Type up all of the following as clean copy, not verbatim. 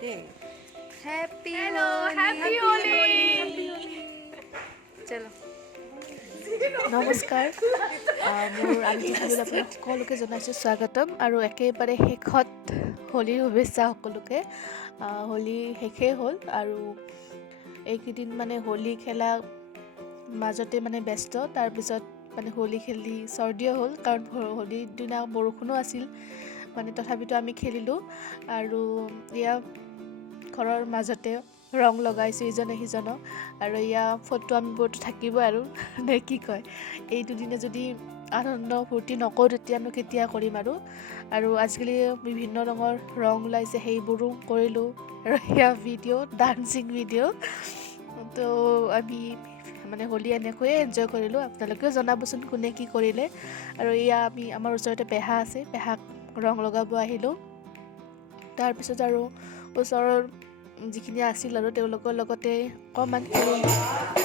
দেই happy hello happy Holi चलो নমস্কাৰ মোৰ আলিটি ভিডিঅ'ত আপোনাক সকলোকে জনাইছোঁ স্বাগতম আৰু একেবাৰে শেষত হোলীৰ শুভেচ্ছা সকলোকে হোলী শেষেই হ'ল আৰু এইকেইদিন মানে হোলী খেলা মাজতে মানে ব্যস্ত তাৰপিছত মানে হোলী খেলি চৰ্দিও হ'ল কাৰণ হোলীৰ দিনা বৰষুণো আছিল মানে তথাপিতো আমি খেলিলোঁ আৰু এয়া ঘৰৰ মাজতে ৰং লগাইছোঁ ইজনে সিজনক আৰু এয়া ফটো আমি বহুতো থাকিব আৰু নে কি কয় এই দুদিনে যদি আনন্দ ফূৰ্তি নকৰোঁ তেতিয়ানো কেতিয়া কৰিম আৰু আজিকালি বিভিন্ন ৰঙৰ ৰং ওলাইছে সেইবোৰো কৰিলোঁ আৰু এয়া ভিডিঅ' ডান্সিং ভিডিঅ' তো আমি মানে হোলী এনেকৈয়ে এনজয় কৰিলোঁ আপোনালোকেও জনাবচোন কোনে কি কৰিলে আৰু এয়া আমি আমাৰ ওচৰতে পেহা আছে পেহাক ৰং লগাব আহিলোঁ তাৰপিছত আৰু ওচৰৰ যিখিনি আছিল আৰু তেওঁলোকৰ লগতে অকণমান খেলিলোঁ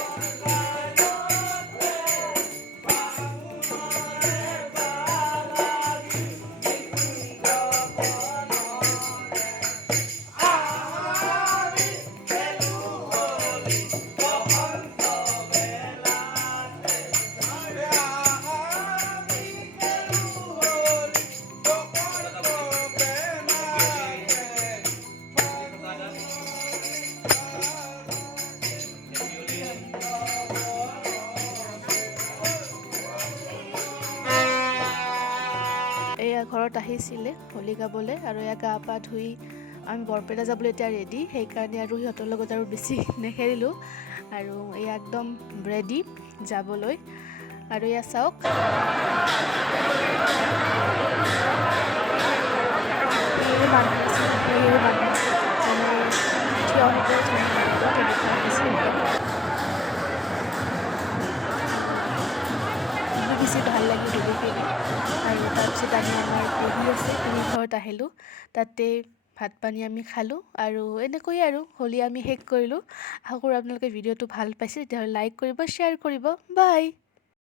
এয়া ঘৰত আহিছিলে হোলী গাবলৈ আৰু এয়া গা পা ধুই আমি বৰপেটা যাবলৈ এতিয়া ৰেডি সেইকাৰণে আৰু সিহঁতৰ লগত আৰু বেছি নেখেলিলোঁ আৰু এয়া একদম ৰেডি যাবলৈ আৰু এয়া চাওক বেছি ভাল লাগি হোলী খেলি আৰু তাৰপিছত আমি আমাৰ পেহী আছে পেহী ঘৰত আহিলোঁ তাতে ভাত পানী আমি খালোঁ আৰু এনেকৈয়ে আৰু হোলী আমি শেষ কৰিলোঁ আশা কৰোঁ আপোনালোকে ভিডিঅ'টো ভাল পাইছে তেতিয়াহ'লে লাইক কৰিব শ্বেয়াৰ কৰিব বাই